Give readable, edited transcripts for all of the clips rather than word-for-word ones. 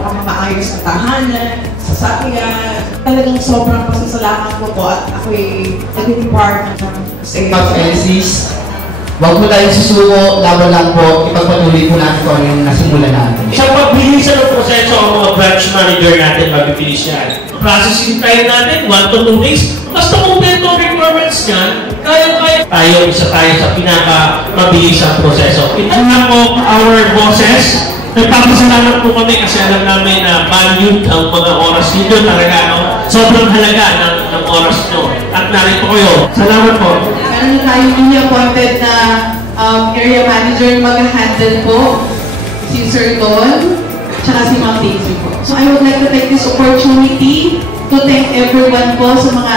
mga maayos na tahanan, sasakyan. Talagang sobrang pasasalamat ko po at ako'y naging part ng Mag-LCs, huwag mo tayong susuko, laban lang po, ipagpatuloy po natin kung yung nasimulan natin. Isang pagbilisan ng proseso ang mga branch manager natin, mabibilis yan. Processing time natin, 1 to 2 days. Basta kung dito requirements niyan, kaya-kaya tayo, isa tayo sa pinaka-mabilisang proseso. Ito na po our bosses. Nagpapasalamat po kami kasi alam namin na valued ang mga oras nyo talaga. No? Sobrang halaga ng oras nyo. At narito kayo. Salamat po. Meron tayo newly appointed na area manager mag-handle po, si Sir Don, tsaka si Ma'am Daisy po. So I would like to take this opportunity to thank everyone po sa mga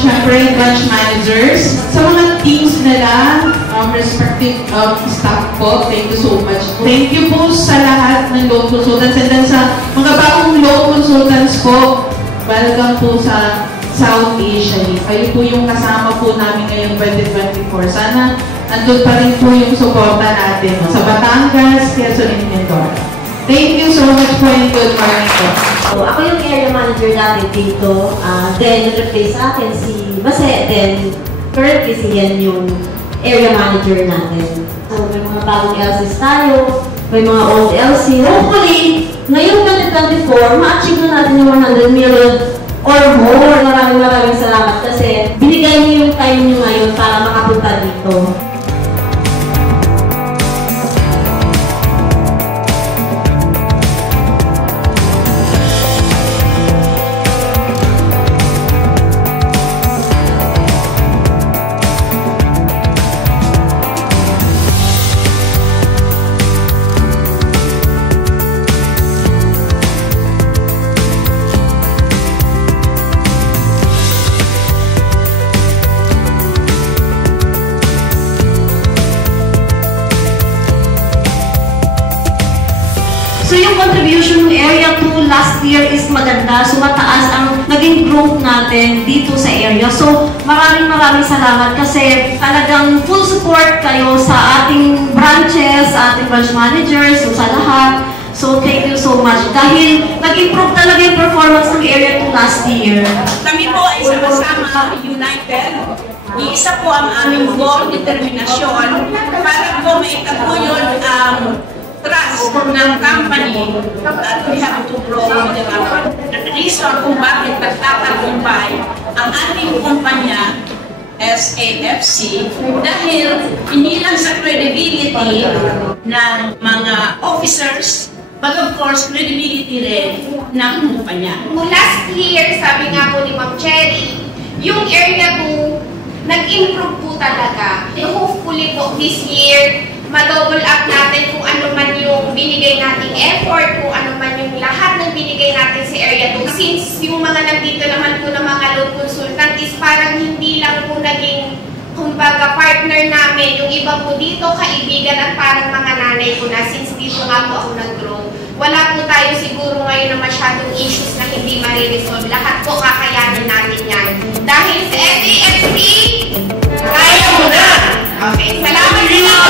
syempre branch managers, sa mga teams nila, respective staff po. Thank you so much. Thank you po sa lahat ng loan consultants and then sa mga bagong loan consultants po. Welcome po sa South Asia. Kayo po yung kasama po namin ngayong 2024. Sana nandun pa rin po yung suporta natin sa Batangas, Quezon, and Mindoro. Thank you so much po and good morning po. So, ako yung area manager natin dito. Then, replace sa akin si Base. Then, currently si Yan yung area manager natin. So, may mga bagong LCs tayo. May mga old LC. Hopefully, ngayong 2024, ma-achieve na natin yung 100 million or more. Maraming salamat kasi binigay niyo yung time niyo ngayon para makapunta dito. So yung contribution ng Area 2 last year is maganda. So mataas ang naging growth natin dito sa area. So maraming salamat kasi talagang full support kayo sa ating branches, sa ating branch managers, so sa lahat. So thank you so much. Dahil nag-improve talaga yung performance ng Area 2 last year. Kami po ay sama-sama united. Iisa po ang aming goal, determinasyon para po maitaguyod ang trust ng company at we have to grow the company. The reason kung bakit nagtatagumpay ang ating kumpanya SAFC dahil hindi lang sa credibility ng mga officers but of course credibility rin ng kumpanya. Last year, sabi nga po ni Ma'am Cherry, yung Area 2 nag-improve po talaga. Hopefully po this year ma-double up natin kung ano man yung binigay nating effort, kung ano man yung lahat ng binigay natin sa Area 2. Since yung mga nandito naman po ng mga loan consultant is parang hindi lang po naging kumbaga partner namin, yung iba po dito kaibigan at parang mga nanay ko na since dito nga po ako nag-grow. Wala po tayo siguro ngayon na masyadong issues na hindi mariresolve. Lahat po kakayanin natin yan. Dahil sa SAFC, kaya mo na! Okay, salamat din ako!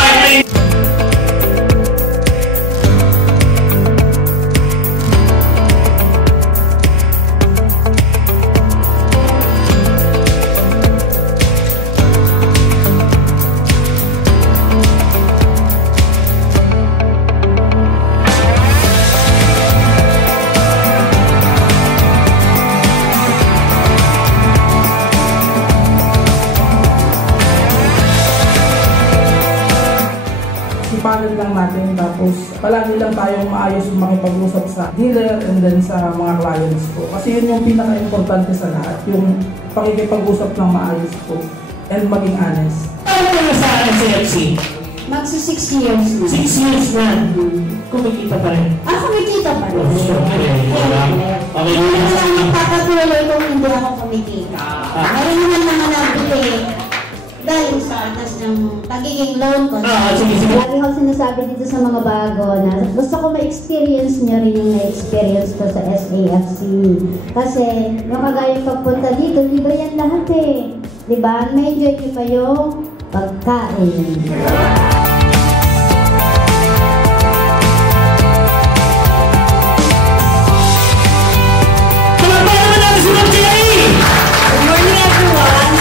Ipanan lang natin tapos palagi lang tayong maayos makipag-usap sa dealer and then sa mga clients po. Kasi yun yung pinaka-importante sa lahat, yung pakikipag-usap ng maayos po and maging honest. Ano na sa SAFC? Magsi 6 years na. 6 years na. Kumikita pa rin. Kumikita pa rin. Okay. Kasi magpapatuloy kung hindi ako kumikita. Ngayon naman naman nabili dahil sa atas ng pagiging loan ko. Lagi ko sinasabi dito sa mga bago na gusto ko ma-experience nyo rin yung na-experience ko sa SAFC. Kasi yung kagaya pagpunta dito, libre yan lahat eh. Diba? May-enjoy nyo pa yung pagkain. si Ma'am Cherry! Good morning, everyone!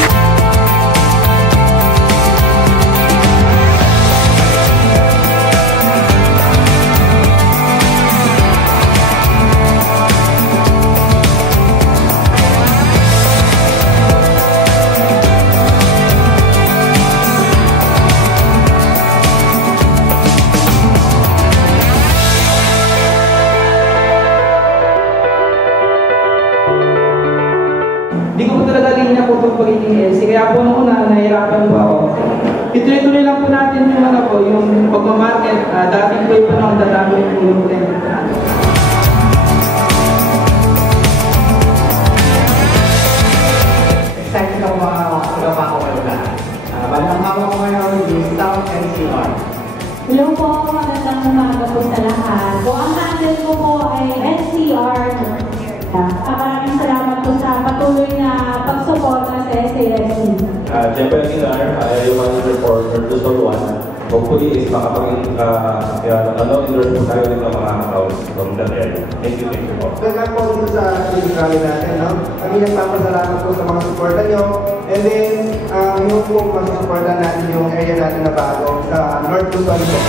Hindi ko po talaga linya po itong pagiging LC. Kaya po nung una, nahihirapan po ako. Ituloy-tuloy lang po natin yung pagmamarket. Dating po yung panahon dadami po yung blend po natin. Excited ako mga kasama ko kayo lahat. Bandang hawak ko ngayon yung South NCR. Hello po, magandang umaga po sa lahat. Po, ang handle ko po ay NCR. Maraming salamat po sa patuloy na pagsuporta sa SAFC. Siyempre, NCR, yung manager for Zone 1. Hopefully, is endorse po tayo ng mga accounts from that area. Thank you po. Welcome po dito sa rally natin, no? Kami nagpapasalamat po sa mga suporta nyo. And then, yung po, mas suporta natin yung area natin na bago sa North Luzon po.